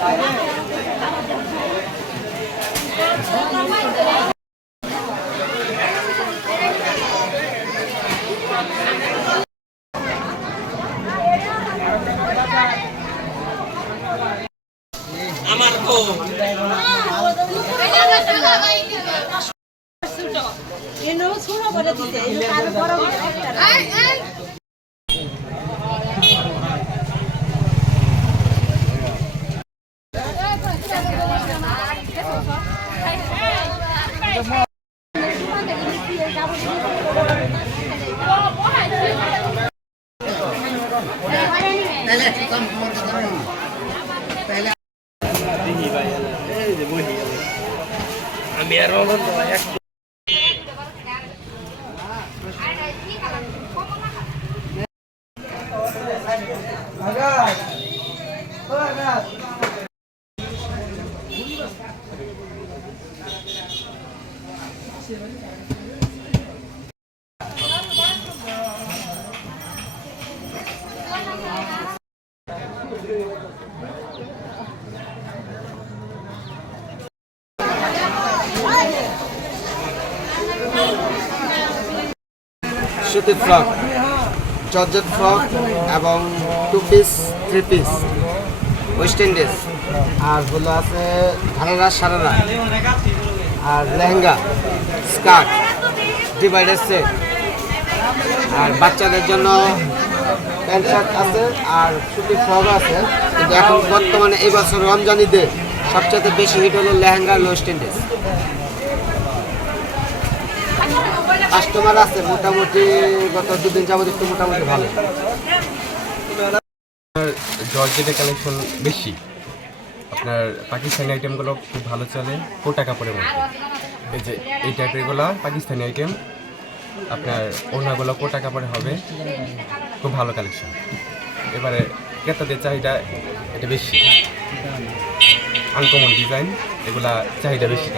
আমার তো এনো ছোট বলে দিতে এনো আর বড় একটা আমি আর এক সুতির ফ্রক, জর্জেট ফ্রক এবং 2 পিস 3 পিস ওয়েস্ট ইন্ডিজ, আর হলো আছে ঘাড়ারা সারারা, আর লেহেঙ্গা, স্কার্ট, ডিভাইডার সেট, আর বাচ্চাদের জন্য প্যান্ট শার্ট আছে, আর সুতির ফ্রক আছে। কিন্তু এখন বর্তমানে এই বছর রমজান ঈদে সবচেয়ে বেশি হিট হলো লেহেঙ্গা ওয়েস্ট ইন্ডিজ। কাস্টমার আছে মোটামুটি, গত 2 দিন যাবত একটু মোটামুটি ভালো। জর্জেটের কালেকশন বেশি, আপনার পাকিস্তানি আইটেমগুলো খুব ভালো চলে, কোটা কাপড়ের মধ্যে। এই যে এই টাইপেরগুলো পাকিস্তানি আইটেম, আপনার ওড়নাগুলো কোটা কাপড়ে হবে, খুব ভালো কালেকশন। এবারে ক্রেতাদের চাহিদা এটা বেশি, আনকমন ডিজাইন, এগুলা চাহিদা বেশি।